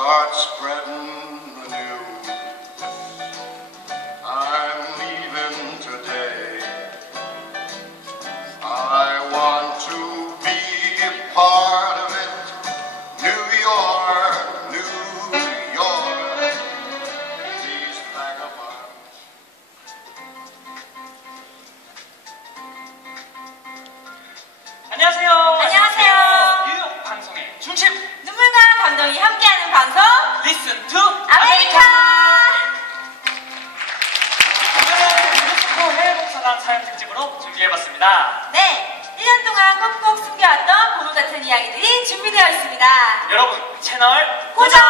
start spreading the news. I'm leaving today. I want to be a part of it. New York, New York, these vagabonds. 안녕하세요. 안녕하세요. 뉴욕 방송의 중심 눈물과 감동이 함께하는 방송 Listen to 아메리카. 오늘은 유로스코 해외봉사단 사연 특집으로 준비해봤습니다. 네, 1년 동안 꼭꼭 숨겨왔던 보물 같은 이야기들이 준비되어 있습니다. 여러분 채널 고정!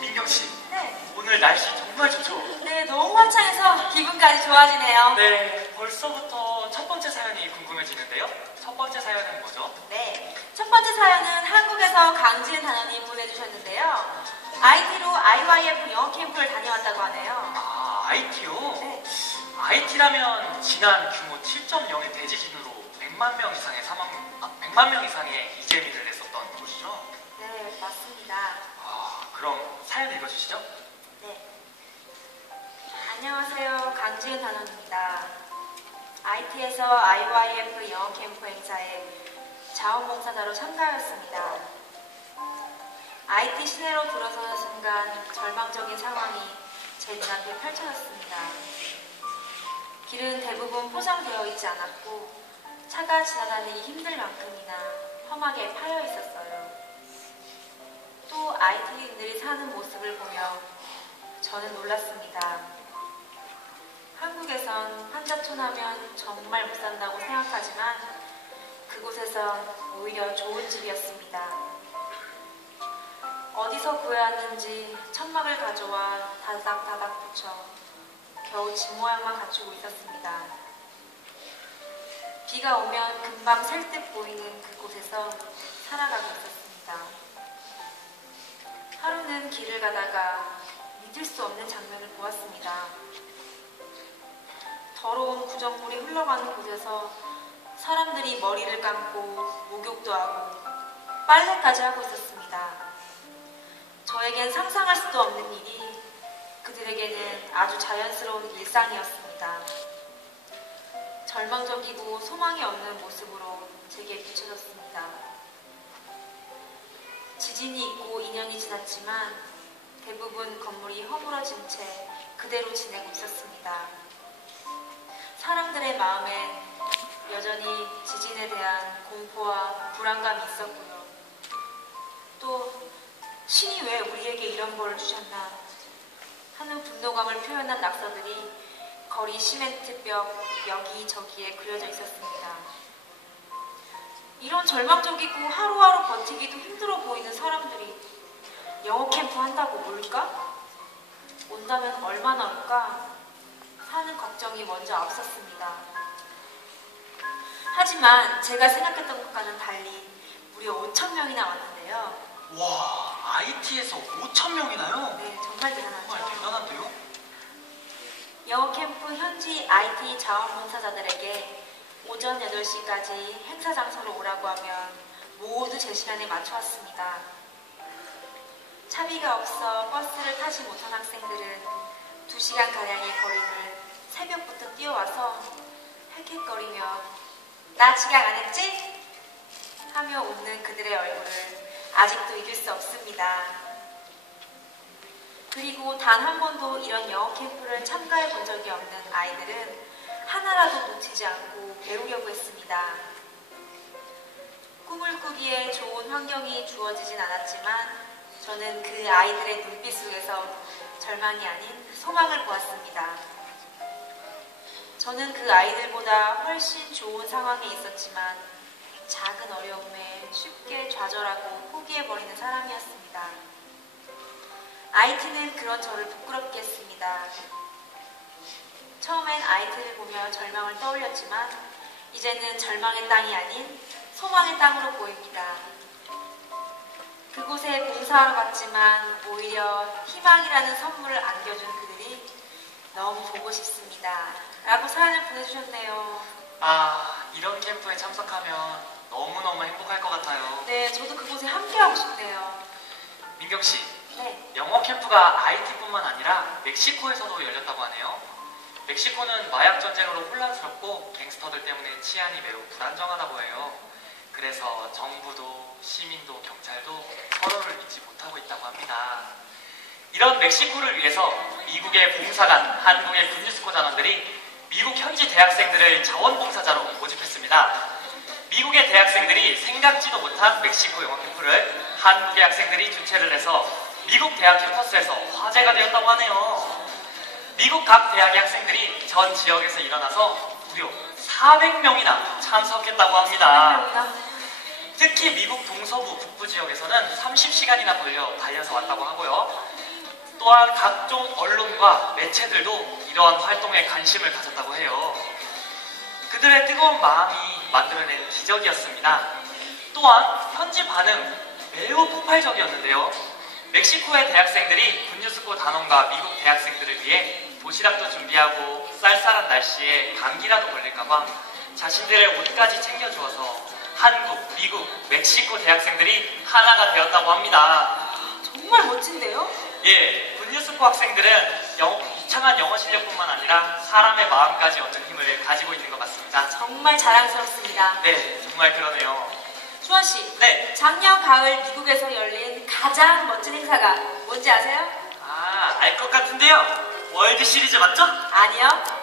민경씨, 네, 오늘 날씨 정말 좋죠? 네, 너무 화창해서 기분까지 좋아지네요. 네, 벌써부터 첫 번째 사연이 궁금해지는데요. 첫 번째 사연은 뭐죠? 네, 첫 번째 사연은 한국에서 강지은 단원이 보내주셨는데요. IT로 IYF 영어 캠프를 다녀왔다고 하네요. 아, IT요? 네, IT라면 지난 규모 7.0의 대지진으로 100만 명 이상의 이재민을 냈었던 곳이죠? 네, 맞습니다. 아, 그럼 사연 읽어주시죠. 네. 안녕하세요. 강지은 단원입니다. IT에서 IYF 영어 캠프 행사에 자원봉사자로 참가하였습니다. IT 시내로 들어서는 순간 절망적인 상황이 제 눈앞에 펼쳐졌습니다. 길은 대부분 포장되어 있지 않았고 차가 지나다니기 힘들 만큼이나 험하게 파여 있었어요. 또 IT인들이 사는 모습을 보며 저는 놀랐습니다. 한국에선 환자촌하면 정말 못 산다고 생각하지만 그곳에선 오히려 좋은 집이었습니다. 어디서 구해왔는지 천막을 가져와 다닥다닥 붙여 겨우 집 모양만 갖추고 있었습니다. 비가 오면 금방 셀 듯 보이는 그곳에서 살아가고 있었습니다. 하루는 길을 가다가 믿을 수 없는 장면을 보았습니다. 더러운 구정물이 흘러가는 곳에서 사람들이 머리를 감고 목욕도 하고 빨래까지 하고 있었습니다. 저에겐 상상할 수도 없는 일이 그들에게는 아주 자연스러운 일상이었습니다. 절망적이고 소망이 없는 모습으로 제게 비춰졌습니다. 지진이 있고 2년이 지났지만 대부분 건물이 허물어진 채 그대로 지내고 있었습니다. 사람들의 마음에 여전히 지진에 대한 공포와 불안감이 있었고요. 또 신이 왜 우리에게 이런 벌을 주셨나 하는 분노감을 표현한 낙서들이 거리 시멘트벽 여기저기에 그려져 있었습니다. 이런 절망적이고 하루하루 버티기도 힘들어 보이는 사람들이 영어 캠프 한다고 올까? 온다면 얼마나 올까? 하는 걱정이 먼저 앞섰습니다. 하지만 제가 생각했던 것과는 달리 무려 5,000명이나 왔는데요. 와, IT에서 5,000명이나요? 네, 정말 대단하죠. 정말 대단한데요? 영어 캠프 현지 IT 자원봉사자들에게 오전 8시까지 행사 장소로 오라고 하면 모두 제 시간에 맞춰왔습니다. 차비가 없어 버스를 타지 못한 학생들은 2시간가량의 거리를 새벽부터 뛰어와서 헥헥거리며 나 지각 안 했지? 하며 웃는 그들의 얼굴을 아직도 잊을 수 없습니다. 그리고 단 한 번도 이런 영어 캠프를 참가해 본 적이 없는 아이들은 하나라도 놓치지 않고 배우려고 했습니다. 꿈을 꾸기에 좋은 환경이 주어지진 않았지만 저는 그 아이들의 눈빛 속에서 절망이 아닌 소망을 보았습니다. 저는 그 아이들보다 훨씬 좋은 상황에 있었지만 작은 어려움에 쉽게 좌절하고 포기해버리는 사람이었습니다. IT는 그런 저를 부끄럽게 했습니다. 처음엔 IT를 보며 절망을 떠올렸지만 이제는 절망의 땅이 아닌 소망의 땅으로 보입니다. 그곳에 봉사하러 갔지만 오히려 희망이라는 선물을 안겨준 그들이 너무 보고 싶습니다. 라고 사연을 보내주셨네요. 아, 이런 캠프에 참석하면 너무너무 행복할 것 같아요. 네, 저도 그곳에 함께하고 싶네요. 민경 씨, 네, 영어 캠프가 하이티뿐만 아니라 멕시코에서도 열렸다고 하네요. 멕시코는 마약 전쟁으로 혼란스럽고 갱스터들 때문에 치안이 매우 불안정하다고 해요. 그래서 정부도 시민도 경찰도 서로를 믿지 못하고 있다고 합니다. 이런 멕시코를 위해서 미국의 봉사관, 한국의 군유스코 단원들이 미국 현지 대학생들을 자원봉사자로 모집했습니다. 미국의 대학생들이 생각지도 못한 멕시코 영어 캠프를 한국의 학생들이 주최를 해서 미국 대학 캠퍼스에서 화제가 되었다고 하네요. 미국 각 대학의 학생들이 전 지역에서 일어나서 무려 400명이나 참석했다고 합니다. 감사합니다. 특히 미국 동서부 북부 지역에서는 30시간이나 걸려 달려서 왔다고 하고요. 또한 각종 언론과 매체들도 이러한 활동에 관심을 가졌다고 해요. 그들의 뜨거운 마음이 만들어낸 기적이었습니다. 또한 현지 반응 매우 폭발적이었는데요. 멕시코의 대학생들이 군유스코 단원과 미국 대학생들을 위해 도시락도 준비하고 쌀쌀한 날씨에 감기라도 걸릴까봐 자신들의 옷까지 챙겨주어서 한국, 미국, 멕시코 대학생들이 하나가 되었다고 합니다. 정말 멋진데요? 예, 군유스코 학생들은 이창한 영어 실력뿐만 아니라 사람의 마음까지 얻는 힘을 가지고 있는 것 같습니다. 정말 자랑스럽습니다. 네, 정말 그러네요. 주원 씨, 네, 작년 가을 미국에서 열린 가장 멋진 행사가 뭔지 아세요? 알 것 같은데요. 월드 시리즈 맞죠? 아니요.